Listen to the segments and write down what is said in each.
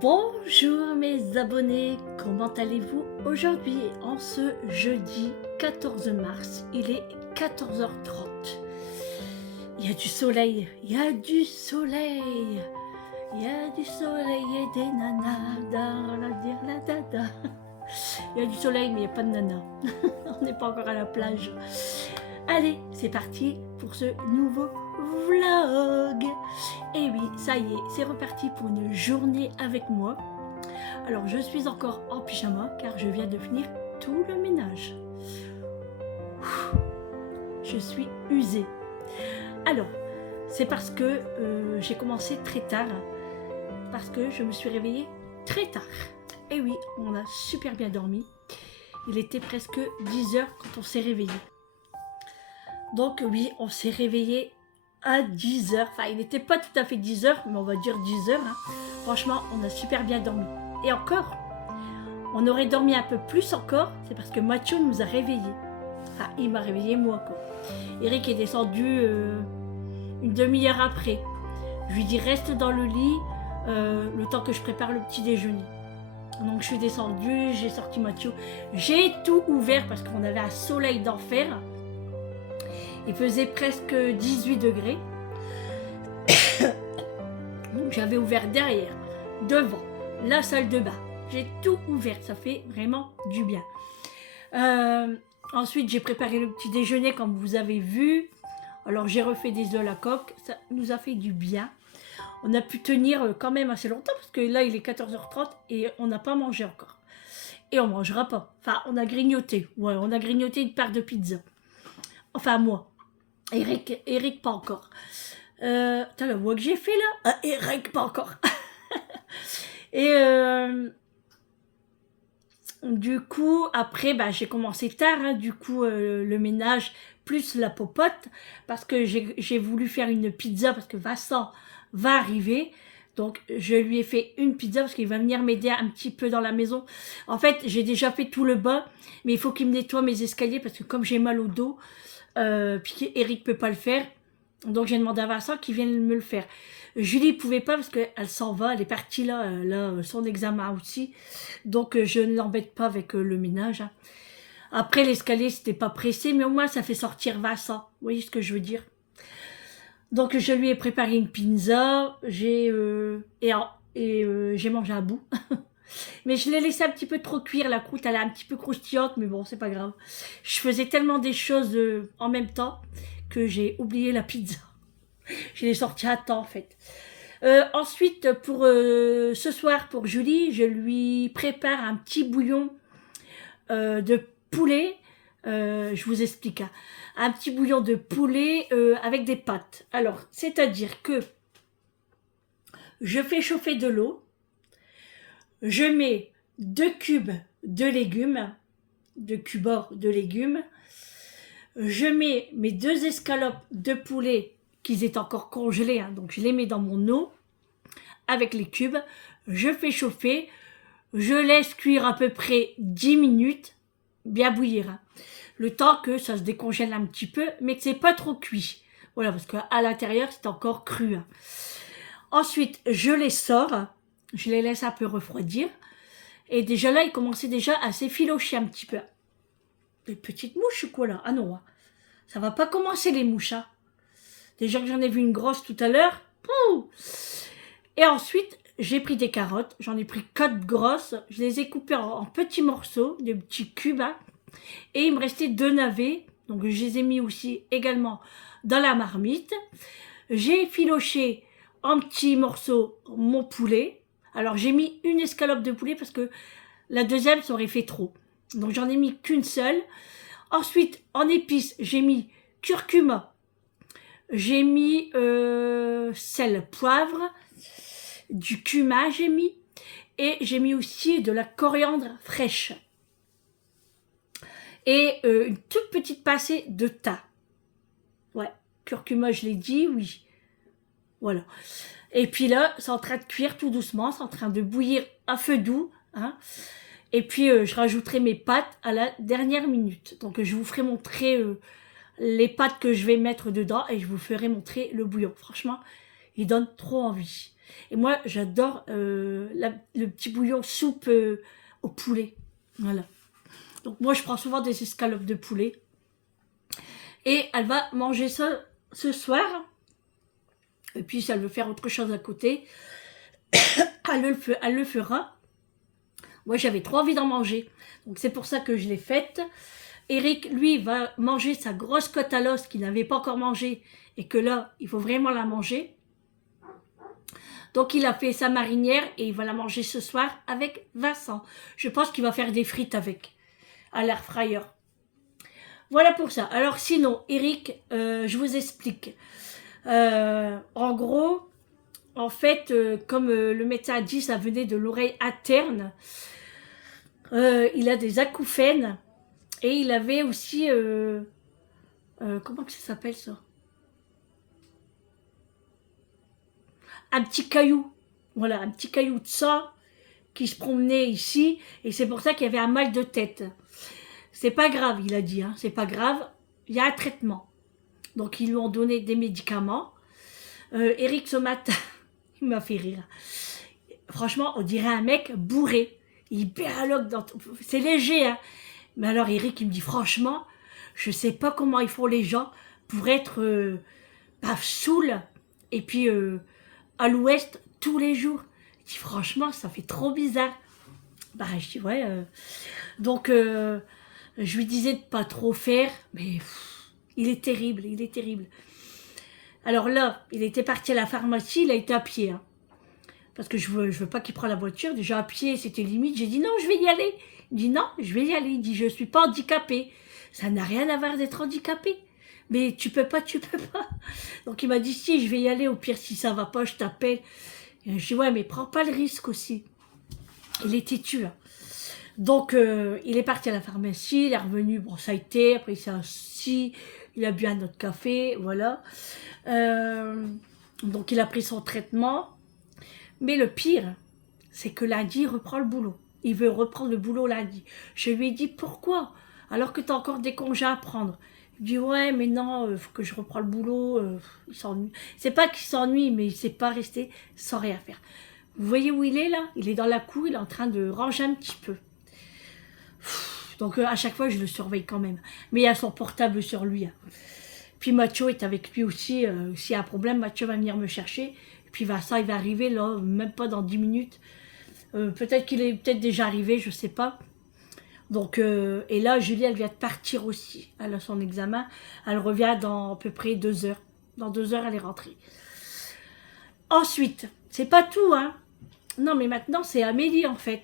Bonjour mes abonnés, comment allez-vous aujourd'hui en ce jeudi 14 mars? Il est 14h30. Il y a du soleil, il y a du soleil, il y a du soleil et des nanas, da. Il y a du soleil mais il n'y a pas de nanas, on n'est pas encore à la plage. Allez, c'est parti pour ce nouveau vlog. Et oui, ça y est, c'est reparti pour une journée avec moi. Alors, je suis encore en pyjama car je viens de finir tout le ménage. Je suis usée. Alors, c'est parce que j'ai commencé très tard, parce que je me suis réveillée très tard. Et oui, on a super bien dormi. Il était presque 10h quand on s'est réveillé. Donc oui, on s'est réveillé à 10h. Enfin, il n'était pas tout à fait 10h, mais on va dire 10h. Hein. Franchement, on a super bien dormi. Et encore, on aurait dormi un peu plus encore, c'est parce que Mathieu nous a réveillés. Enfin, il m'a réveillé moi, quoi. Eric est descendu une demi-heure après. Je lui dis, reste dans le lit le temps que je prépare le petit déjeuner. Donc je suis descendue, j'ai sorti Mathieu. J'ai tout ouvert parce qu'on avait un soleil d'enfer. Il faisait presque 18 degrés. Donc j'avais ouvert derrière, devant, la salle de bain. J'ai tout ouvert, ça fait vraiment du bien. Ensuite, j'ai préparé le petit déjeuner comme vous avez vu. Alors j'ai refait des œufs à la coque, ça nous a fait du bien. On a pu tenir quand même assez longtemps parce que là il est 14h30 et on n'a pas mangé encore. Et on mangera pas. Enfin, on a grignoté. Ouais, on a grignoté une part de pizza. Enfin moi. Eric pas encore. T'as la voix que j'ai fait là? Eric pas encore. Et du coup, après, j'ai commencé tard, hein, du coup, le ménage plus la popote, parce que j'ai voulu faire une pizza, parce que Vincent va arriver. Donc, je lui ai fait une pizza, parce qu'il va venir m'aider un petit peu dans la maison. En fait, j'ai déjà fait tout le bas, mais il faut qu'il me nettoie mes escaliers, parce que comme j'ai mal au dos, puis Eric peut pas le faire, donc j'ai demandé à Vincent qu'il vienne me le faire. Julie pouvait pas parce qu'elle s'en va, elle est partie là, elle a son examen aussi, donc je ne l'embête pas avec le ménage. Hein. Après l'escalier c'était pas pressé, mais au moins ça fait sortir Vincent, vous voyez ce que je veux dire. Donc je lui ai préparé une pizza, j'ai mangé à bout. Mais je l'ai laissé un petit peu trop cuire, la croûte elle est un petit peu croustillante, mais bon c'est pas grave. Je faisais tellement des choses en même temps que j'ai oublié la pizza. Je l'ai sortie à temps en fait. Ensuite pour ce soir pour Julie, je lui prépare un petit bouillon de poulet. Je vous explique. Hein. Un petit bouillon de poulet avec des pâtes. Alors, c'est-à-dire que je fais chauffer de l'eau. Je mets 2 cubes de légumes, 2 cubes de légumes. Je mets mes 2 escalopes de poulet qui étaient encore congelées, hein, donc je les mets dans mon eau avec les cubes. Je fais chauffer, je laisse cuire à peu près 10 minutes, bien bouillir, hein, le temps que ça se décongèle un petit peu, mais que c'est pas trop cuit. Voilà, parce qu'à l'intérieur c'est encore cru. Hein. Ensuite, je les sors, je les laisse un peu refroidir. Et déjà là, ils commençaient déjà à s'effilocher un petit peu. Des petites mouches ou quoi là? Ah non, ça va pas commencer les mouches. Hein. Déjà que j'en ai vu une grosse tout à l'heure. Et ensuite, j'ai pris des carottes. J'en ai pris 4 grosses. Je les ai coupées en petits morceaux, des petits cubes. Hein. Et il me restait 2 navets. Donc je les ai mis aussi également dans la marmite. J'ai effiloché en petits morceaux mon poulet. Alors j'ai mis une escalope de poulet parce que la deuxième ça aurait fait trop. Donc j'en ai mis qu'une seule. Ensuite en épices j'ai mis curcuma. J'ai mis sel, poivre, du cumin j'ai mis. Et j'ai mis aussi de la coriandre fraîche. Et une toute petite pincée de thym. Ouais, curcuma je l'ai dit, oui. Voilà. Et puis là, c'est en train de cuire tout doucement, c'est en train de bouillir à feu doux. Hein. Et puis, je rajouterai mes pâtes à la dernière minute. Donc, je vous ferai montrer les pâtes que je vais mettre dedans et je vous ferai montrer le bouillon. Franchement, il donne trop envie. Et moi, j'adore le petit bouillon soupe au poulet. Voilà. Donc moi, je prends souvent des escalopes de poulet. Et elle va manger ça ce soir. Et puis, si elle veut faire autre chose à côté, elle le fera. Moi, j'avais trop envie d'en manger. Donc, c'est pour ça que je l'ai faite. Eric, lui, va manger sa grosse côte à l'os qu'il n'avait pas encore mangée. Et que là, il faut vraiment la manger. Donc, il a fait sa marinière et il va la manger ce soir avec Vincent. Je pense qu'il va faire des frites avec, à l'air fryer. Voilà pour ça. Alors, sinon, Eric, je vous explique. En gros, en fait, comme le médecin a dit, ça venait de l'oreille interne. Il a des acouphènes et il avait aussi comment que ça s'appelle ça, un petit caillou, voilà, un petit caillou de sang qui se promenait ici et c'est pour ça qu'il y avait un mal de tête. C'est pas grave, il a dit, hein, c'est pas grave, il y a un traitement. Donc ils lui ont donné des médicaments. Eric ce matin il m'a fait rire, franchement on dirait un mec bourré, il perloque dans tout. C'est léger, hein. Mais alors Eric, il me dit franchement, je sais pas comment ils font les gens pour être saoul et puis à l'ouest tous les jours. Il dit franchement, ça fait trop bizarre. Bah je dis ouais. Donc je lui disais de pas trop faire, mais il est terrible, il est terrible. Alors là, il était parti à la pharmacie, il a été à pied. Hein. Parce que je veux pas qu'il prenne la voiture. Déjà à pied, c'était limite. J'ai dit non, je vais y aller. Il dit non, je vais y aller. Il dit je suis pas handicapé. Ça n'a rien à voir d'être handicapé. Mais tu peux pas, tu peux pas. Donc il m'a dit si, je vais y aller. Au pire, si ça va pas, je t'appelle. Je dis ouais, mais prends pas le risque aussi. Il est têtu. Hein. Donc il est parti à la pharmacie, il est revenu, bon ça a été, après il s'est assis, il a bu un autre café, voilà. Donc il a pris son traitement. Mais le pire, c'est que lundi, il reprend le boulot. Il veut reprendre le boulot lundi. Je lui ai dit, pourquoi? Alors que tu as encore des congés à prendre. Il dit, ouais, mais non, il faut que je reprenne le boulot. Il s'ennuie. C'est pas qu'il s'ennuie, mais il ne sait pas rester sans rien faire. Vous voyez où il est là? Il est dans la cour, il est en train de ranger un petit peu. Donc à chaque fois, je le surveille quand même. Mais il a son portable sur lui. Hein. Puis Mathieu est avec lui aussi. S'il y a un problème, Mathieu va venir me chercher. Puis Vincent, il va arriver là, même pas dans 10 minutes. Peut-être qu'il est peut-être déjà arrivé, je sais pas. Donc, et là, Julie, elle vient de partir aussi. Elle a son examen. Elle revient dans à peu près 2 heures. Dans 2 heures, elle est rentrée. Ensuite, c'est pas tout, hein. Non, mais maintenant, c'est Amélie, en fait.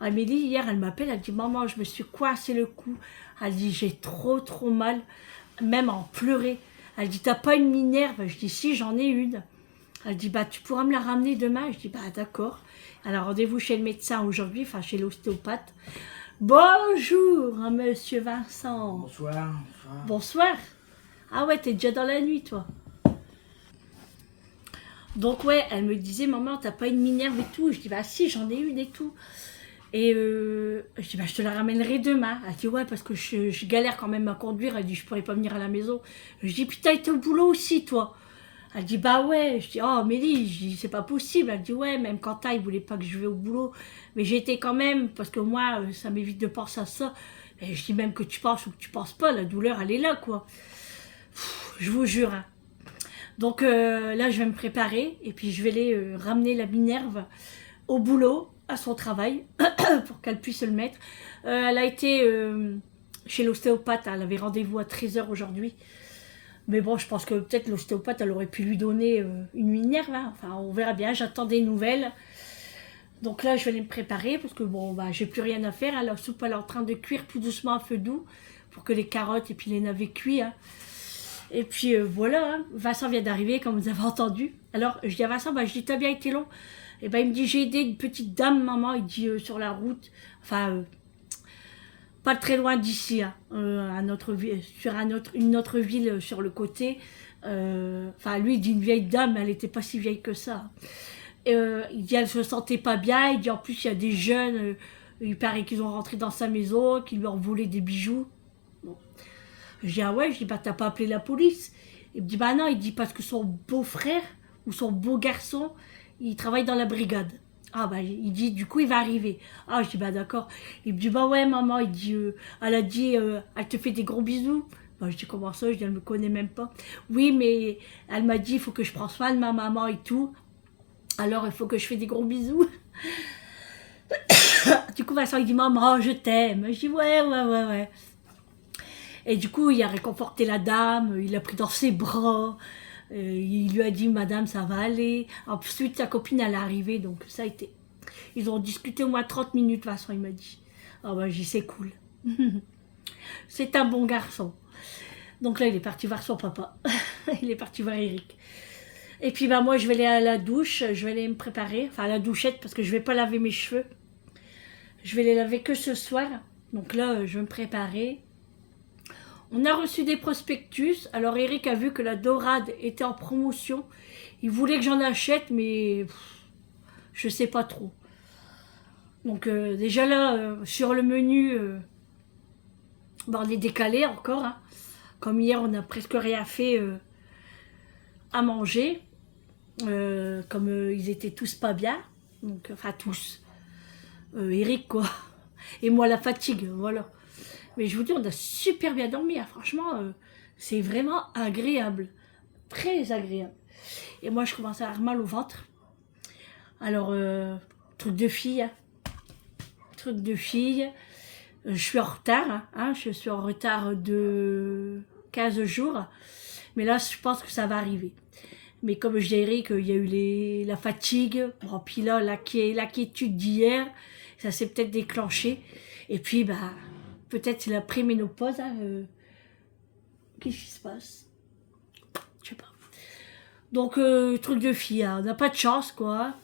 Amélie, hier, elle m'appelle, elle dit, maman, je me suis coincé le cou. Elle dit, j'ai trop, trop mal. Même en pleurer. Elle dit, t'as pas une minerve? Je dis, si, j'en ai une. Elle dit, bah, tu pourras me la ramener demain? Je dis, bah, d'accord. Alors, rendez-vous chez le médecin aujourd'hui, enfin, chez l'ostéopathe. Bonjour, monsieur Vincent. Bonsoir. Bonsoir. Ah ouais, t'es déjà dans la nuit, toi. Donc, ouais, elle me disait, maman, t'as pas une minerve et tout? Je dis, bah, si, j'en ai une et tout. Et je dis, bah, je te la ramènerai demain. Elle dit, ouais, parce que je galère quand même à conduire. Elle dit, je pourrais pas venir à la maison. Je dis, putain, t'es au boulot aussi, toi? Elle dit, bah ouais. Je dis, oh, Amélie, je dis, c'est pas possible. Elle dit, ouais, même Quentin, il voulait pas que je vais au boulot. Mais j'ai été quand même, parce que moi, ça m'évite de penser à ça. Et je dis, même que tu penses ou que tu penses pas, la douleur, elle est là, quoi. Je vous jure. Hein. Donc là, je vais me préparer. Et puis, je vais aller ramener la Minerve au boulot, à son travail, pour qu'elle puisse le mettre. Elle a été chez l'ostéopathe. Elle avait rendez-vous à 13h aujourd'hui. Mais bon, je pense que peut-être l'ostéopathe, elle aurait pu lui donner une Minerve. Hein. Enfin, on verra bien. J'attends des nouvelles. Donc là, je vais aller me préparer parce que bon, bah, j'ai plus rien à faire. Hein. La soupe, elle est en train de cuire tout doucement à feu doux pour que les carottes et puis les navets cuits. Hein. Et puis voilà, hein. Vincent vient d'arriver, comme vous avez entendu. Alors, je dis à Vincent, bah, je dis, t'as bien été long? Et ben il me dit, j'ai aidé une petite dame, maman. Il dit, sur la route. Enfin, pas très loin d'ici, hein, sur une autre ville sur le côté. Enfin, lui, il dit une vieille dame, mais elle n'était pas si vieille que ça. Il dit, elle se sentait pas bien. Il dit, en plus, il y a des jeunes, il paraît qu'ils ont rentré dans sa maison, qu'ils lui ont volé des bijoux. Bon. Je dis, ah ouais, je dis, bah, t'as pas appelé la police? Il me dit, bah non, il dit, parce que son beau-frère, ou son beau garçon, il travaille dans la brigade. Ah bah il dit du coup il va arriver. Ah je dis bah d'accord. Il me dit bah ouais maman, il dit elle a dit elle te fait des gros bisous. Bah je dis comment ça, je dis elle me connaît même pas. Oui mais elle m'a dit il faut que je prenne soin de ma maman et tout. Alors il faut que je fais des gros bisous. Du coup Vincent il dit maman je t'aime. Je dis ouais. Et du coup il a réconforté la dame, il l'a pris dans ses bras. Il lui a dit madame ça va aller. Ensuite sa copine elle est arrivée donc ça a été. Ils ont discuté au moins 30 minutes Vincent il m'a dit. Ah bah j'ai dit c'est cool. C'est un bon garçon. Donc là il est parti voir son papa. Il est parti voir Eric. Et puis bah moi je vais aller à la douche, je vais aller me préparer, enfin à la douchette parce que je vais pas laver mes cheveux. Je vais les laver que ce soir. Donc là je vais me préparer. On a reçu des prospectus. Alors Eric a vu que la dorade était en promotion. Il voulait que j'en achète, mais je sais pas trop. Donc déjà là, sur le menu, on est décalé encore. Hein. Comme hier, on n'a presque rien fait à manger. Comme ils étaient tous pas bien. Donc, enfin tous. Eric quoi. Et moi la fatigue, voilà. Mais je vous dis, on a super bien dormi. Hein. Franchement, c'est vraiment agréable. Très agréable. Et moi, je commence à avoir mal au ventre. Alors, truc de fille. Hein. Truc de fille. Je suis en retard. Hein. Je suis en retard de 15 jours. Mais là, je pense que ça va arriver. Mais comme je dirais qu'il y a eu la fatigue. Bon, puis là, l'inquiétude d'hier, ça s'est peut-être déclenché. Et puis, bah... peut-être c'est la préménopause. Hein, qu'est-ce qui se passe? Je sais pas. Donc, truc de fille, hein, on n'a pas de chance, quoi.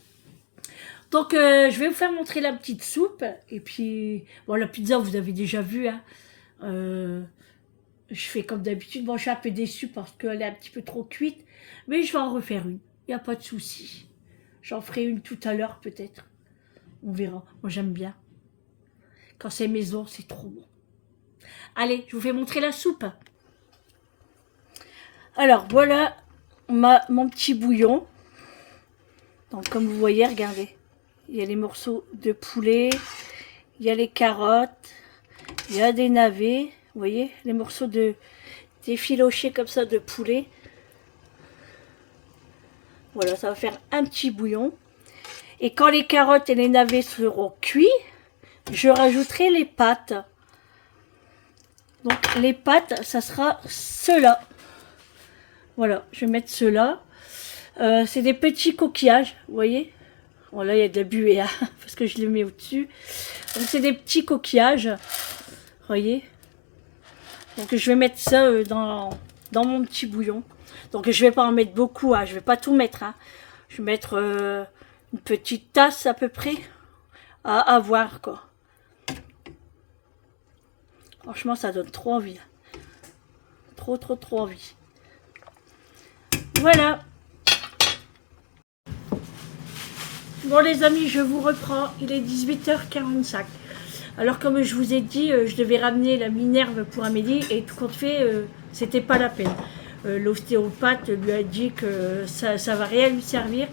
Donc, je vais vous faire montrer la petite soupe. Et puis, bon, la pizza, vous avez déjà vu. Hein. Je fais comme d'habitude. Bon, je suis un peu déçue parce qu'elle est un petit peu trop cuite. Mais je vais en refaire une. Il n'y a pas de souci. J'en ferai une tout à l'heure, peut-être. On verra. Moi, j'aime bien. Quand c'est maison, c'est trop bon. Allez, je vous fais montrer la soupe. Alors, voilà mon petit bouillon. Donc, comme vous voyez, regardez. Il y a les morceaux de poulet. Il y a les carottes. Il y a des navets. Vous voyez, les morceaux d'effilochés comme ça de poulet. Voilà, ça va faire un petit bouillon. Et quand les carottes et les navets seront cuits, je rajouterai les pâtes. Donc les pâtes, ça sera ceux-là. Voilà, je vais mettre ceux-là. C'est des petits coquillages, vous voyez. Bon là, il y a de la buée, hein, parce que je les mets au-dessus. Donc c'est des petits coquillages, vous voyez. Donc je vais mettre ça dans mon petit bouillon. Donc je vais pas en mettre beaucoup, hein, je vais pas tout mettre. Hein. Je vais mettre une petite tasse à peu près, à voir quoi. Franchement, ça donne trop envie. Trop envie. Voilà. Bon les amis, je vous reprends. Il est 18h45. Alors comme je vous ai dit, je devais ramener la Minerve pour Amélie. Et tout compte fait, c'était pas la peine. L'ostéopathe lui a dit que ça va rien lui servir.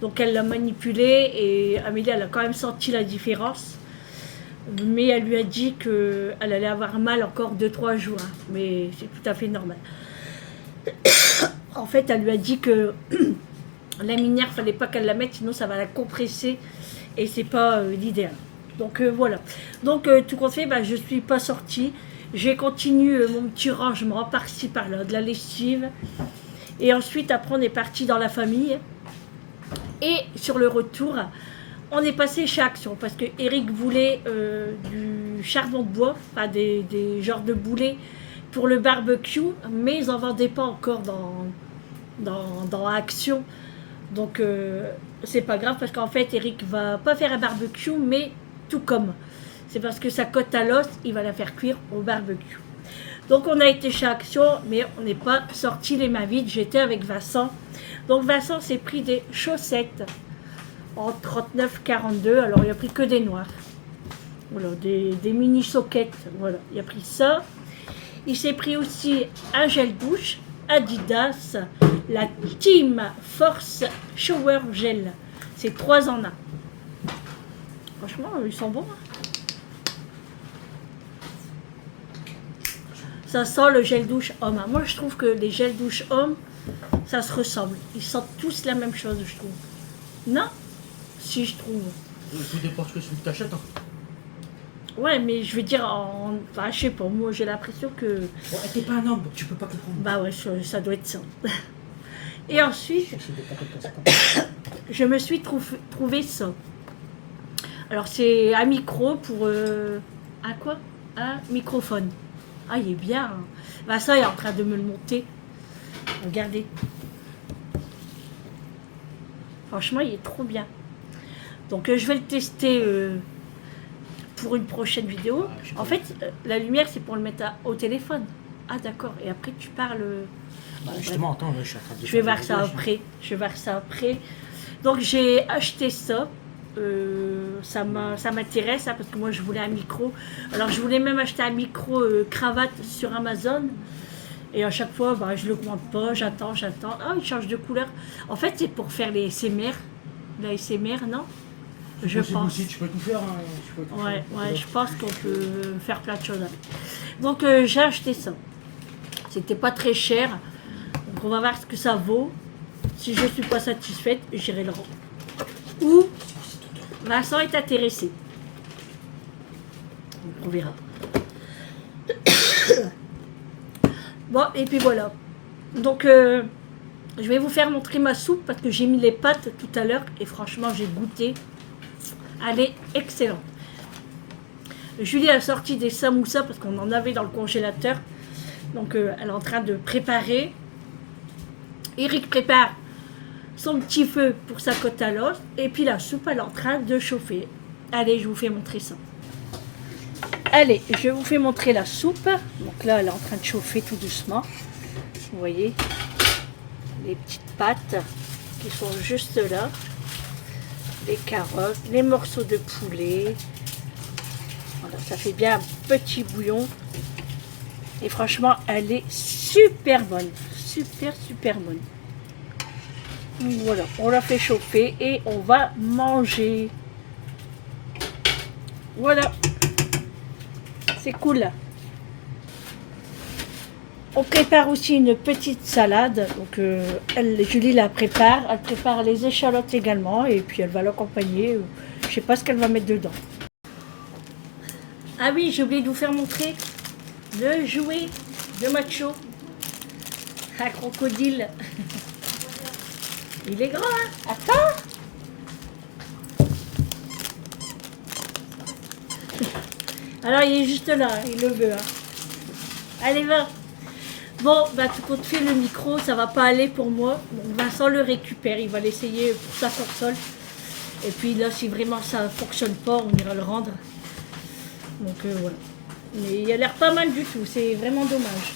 Donc elle l'a manipulée. Et Amélie, elle a quand même senti la différence. Mais elle lui a dit qu'elle allait avoir mal encore 2-3 jours. Hein. Mais c'est tout à fait normal. En fait, elle lui a dit que la Minerve, il ne fallait pas qu'elle la mette, sinon ça va la compresser. Et c'est pas l'idéal. Donc voilà. Donc tout compte fait, je ne suis pas sortie. J'ai continué mon petit rangement par-ci par-là, de la lessive. Et ensuite, après, on est parti dans la famille. Et sur le retour, on est passé chez Action parce que Eric voulait du charbon de bois, enfin des genres de boulets pour le barbecue, mais ils n'en vendaient pas encore dans Action. Donc c'est pas grave parce qu'en fait Eric va pas faire un barbecue, mais tout comme. C'est parce que sa côte à l'os, il va la faire cuire au barbecue. Donc on a été chez Action, mais on n'est pas sorti les mains vides. J'étais avec Vincent. Donc Vincent s'est pris des chaussettes en 39,42. Alors il a pris que des noirs. Voilà, des mini sockets. Voilà, il a pris ça. Il s'est pris aussi un gel douche Adidas, la Team Force Shower Gel. C'est 3 en 1. Franchement, ils sont bons. Hein. Ça sent le gel douche homme. Moi, je trouve que les gels douche homme, ça se ressemble. Ils sentent tous la même chose, je trouve. Non? Si, je trouve. Tout dépend ce que tu t'achètes. Hein. Ouais, mais je veux dire, enfin, je sais pas, moi j'ai l'impression que... Ouais, t'es pas un homme, donc tu peux pas comprendre. Bah ouais, ça doit être ça. Et ensuite, je me suis trouvé ça. Alors c'est un micro pour... un quoi? Un microphone. Ah, il est bien. Hein. Bah ça, il est en train de me le monter. Regardez. Franchement, il est trop bien. Donc je vais le tester pour une prochaine vidéo. En fait, la lumière, c'est pour le mettre au téléphone. Ah d'accord. Et après, tu parles... Bah, justement, attends, je suis en train de... Je vais voir ça après. Je vais voir ça après. Donc j'ai acheté ça. Ça m'intéresse hein, parce que moi je voulais un micro. Alors je voulais même acheter un micro cravate sur Amazon. Et à chaque fois, bah, je ne l'augmente pas, j'attends. Ah, il change de couleur. En fait, c'est pour faire les SMR. La SMR, non? Je pense. Aussi, tu peux tout faire. Hein, tu peux tout ouais, faire. ouais, je pense qu'on peut faire plein de choses avec. Donc j'ai acheté ça. C'était pas très cher. Donc on va voir ce que ça vaut. Si je ne suis pas satisfaite, j'irai le rendre. Ou Vincent est intéressé. On verra. Bon, et puis voilà. Donc, je vais vous faire montrer ma soupe parce que j'ai mis les pâtes tout à l'heure et franchement, j'ai goûté. Elle est excellente. Julie a sorti des samoussas parce qu'on en avait dans le congélateur. Donc, elle est en train de préparer. Eric prépare son petit feu pour sa côte à l'os. Et puis la soupe, elle est en train de chauffer. Allez, je vous fais montrer ça. Allez, je vous fais montrer la soupe. Donc là, elle est en train de chauffer tout doucement. Vous voyez les petites pâtes qui sont juste là. Les carottes, les morceaux de poulet. Voilà, ça fait bien un petit bouillon. Et franchement, elle est super bonne. Super bonne. Voilà, on la fait chauffer et on va manger. Voilà. C'est cool. On prépare aussi une petite salade. Donc, Julie la prépare. Elle prépare les échalotes également. Et puis, elle va l'accompagner. Je ne sais pas ce qu'elle va mettre dedans. Ah oui, j'ai oublié de vous faire montrer le jouet de Macho. Un crocodile. Il est grand, hein? Attends. Alors, il est juste là, il le veut. Hein. Allez, va. Bon, bah, tu comptes faire le micro, ça va pas aller pour moi. Donc, Vincent le récupère, il va l'essayer pour sa console. Et puis là, si vraiment ça ne fonctionne pas, on ira le rendre. Donc, voilà. Mais il a l'air pas mal du tout, c'est vraiment dommage.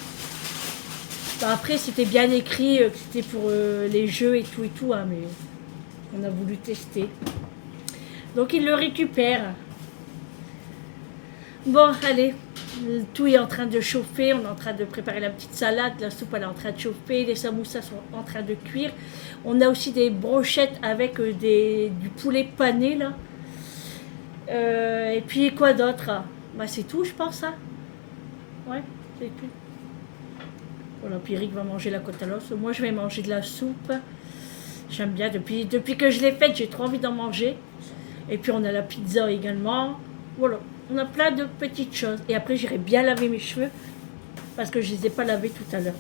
Bah, après, c'était bien écrit que c'était pour les jeux et tout, hein, mais on a voulu tester. Donc, il le récupère. Bon, allez, tout est en train de chauffer, on est en train de préparer la petite salade, la soupe elle est en train de chauffer, les samoussas sont en train de cuire. On a aussi des brochettes avec du poulet pané là. Et puis quoi d'autre? Bah c'est tout je pense. Hein. Ouais, c'est tout. Voilà, puis Eric va manger la côte à l'os. Moi je vais manger de la soupe. J'aime bien, depuis que je l'ai faite, j'ai trop envie d'en manger. Et puis on a la pizza également. Voilà. On a plein de petites choses. Et après, j'irai bien laver mes cheveux. Parce que je ne les ai pas lavés tout à l'heure.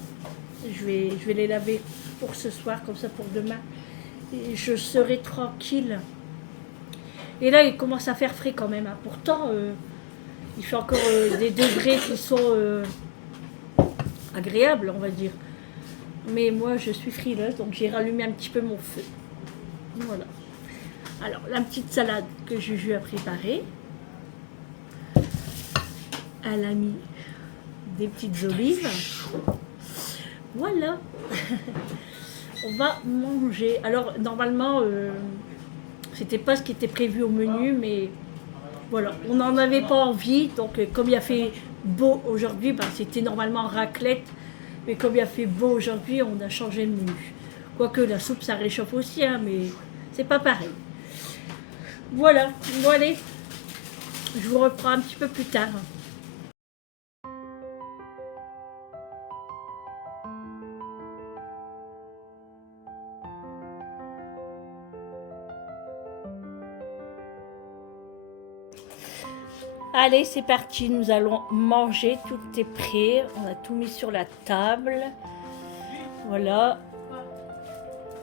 Je vais les laver pour ce soir, comme ça pour demain. Et je serai tranquille. Et là, il commence à faire frais quand même. Hein. Pourtant, il fait encore des degrés qui sont agréables, on va dire. Mais moi, je suis frileuse, donc j'ai rallumé un petit peu mon feu. Voilà. Alors, la petite salade que Juju a préparée. Elle a mis des petites olives. Voilà. On va manger. Alors, normalement, c'était pas ce qui était prévu au menu, mais voilà. On n'en avait pas envie. Donc, comme il a fait beau aujourd'hui, ben, c'était normalement raclette. Mais comme il a fait beau aujourd'hui, on a changé le menu. Quoique la soupe, ça réchauffe aussi, hein, mais c'est pas pareil. Voilà, bon allez, je vous reprends un petit peu plus tard. Allez, c'est parti, nous allons manger, tout est prêt, on a tout mis sur la table. Voilà,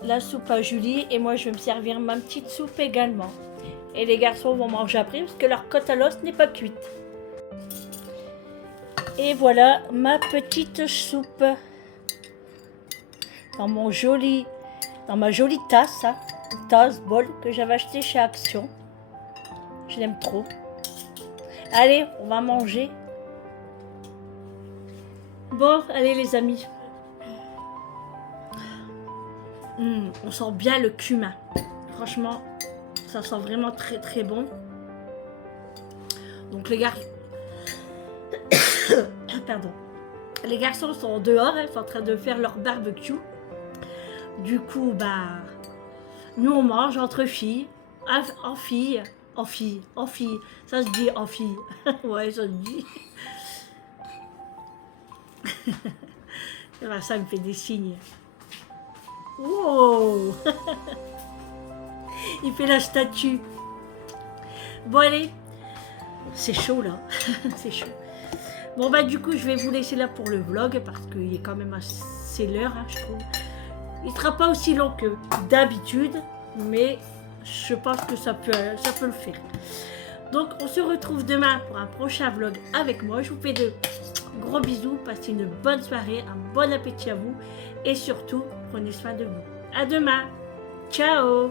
la soupe à Julie et moi je vais me servir ma petite soupe également. Et les garçons vont manger après parce que leur côte à l'os n'est pas cuite. Et voilà ma petite soupe dans ma jolie tasse, hein, tasse bol que j'avais acheté chez Action. Je l'aime trop. Allez, on va manger. Bon, allez les amis. On sent bien le cumin. Franchement, ça sent vraiment très très bon. Donc les garçons... Pardon. Les garçons sont dehors, ils sont en train de faire leur barbecue. Du coup, bah... Nous on mange entre filles. En filles. En fille, ça se dit en fille. Ouais, ça se dit. Ça me fait des signes. Wow. Il fait la statue. Bon allez, c'est chaud là. C'est chaud. Bon bah du coup je vais vous laisser là pour le vlog parce qu'il est quand même assez l'heure, hein, je trouve. Il sera pas aussi long que d'habitude, mais je pense que ça peut le faire. Donc on se retrouve demain pour un prochain vlog avec moi. Je vous fais de gros bisous, passez une bonne soirée, un bon appétit à vous et surtout prenez soin de vous. À demain, ciao.